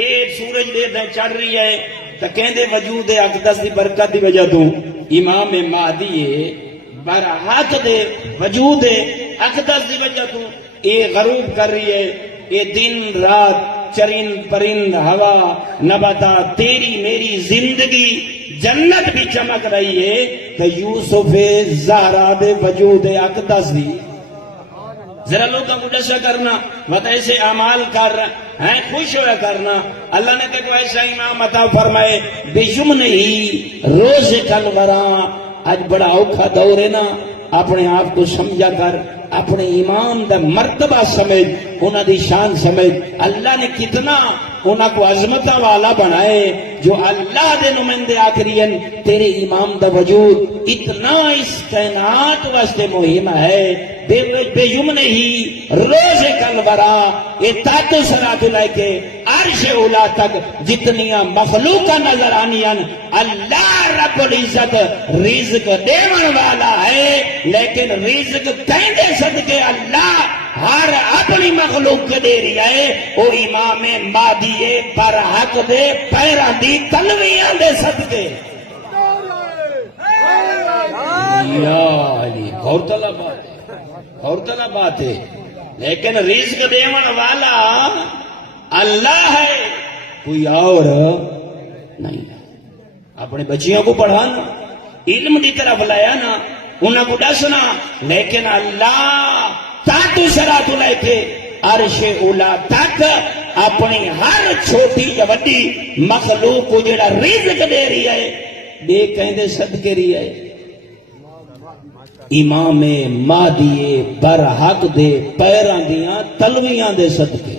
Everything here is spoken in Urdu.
اے سورج دے دے چڑھ رہی ہے تو کہندے وجود اقدس دی برکت دی وجہ تو امام مہدی برحق دے وجود اقدس دی وجہ تو اے غروب کر رہی ہے. اے دن رات چرند پرند ہوا نباتات تیری میری زندگی جنت بھی چمک رہی ہے تو یوسف زہرا دے وجود اقدس دی. ذرا لوگوں کو ڈسا کرنا مت ایسے اعمال کر ہیں خوش ہوا کرنا. اللہ نے دیکھو ایسا امام عطا فرمائے بے یمن ہی روز کل وراں. آج بڑا اوکھا دور ہے نا، اپنے آپ کو سمجھا کر، اپنے ایمان دا مرتبہ سمجھ، انہاں دی شان سمجھ. اللہ نے کتنا انہاں کو عظمتہ والا بنائے جو اللہ دے نمائندے آخرین. تیرے امام دا وجود اتنا اس کائنات واسطے مہم ہے. بے یمن ہی روز کل برا یہ تاتو سرات لے کے عرش اولا تک جتنیاں مخلوقہ نظر آنیاں اللہ رب العزت رزق دیون والا ہے. لیکن رزق کہندے صدقے اللہ ہر اپنی مخلوق کے دے رہی ہے. او امام مہدی برحق دے پیران دی تلویاں دے صدقے. یا علی غور طلب بات ہے، غور طلب بات ہے. لیکن رزق دیون والا اللہ ہے، کوئی اور نہیں. اپنے بچیوں کو پڑھانا، علم دی طرف لایا نا، انہوں کو دسنا. لیکن اللہ تاتو سرات لے کے عرش اولا تک اپنی ہر چھوٹی یا وڈی مخلوق کو جڑا رزق دے رہی ہے بے کہندے صدقے رہی ہے. امام مہدی برحق دے پیراں دیاں تلویاں دے صدقے.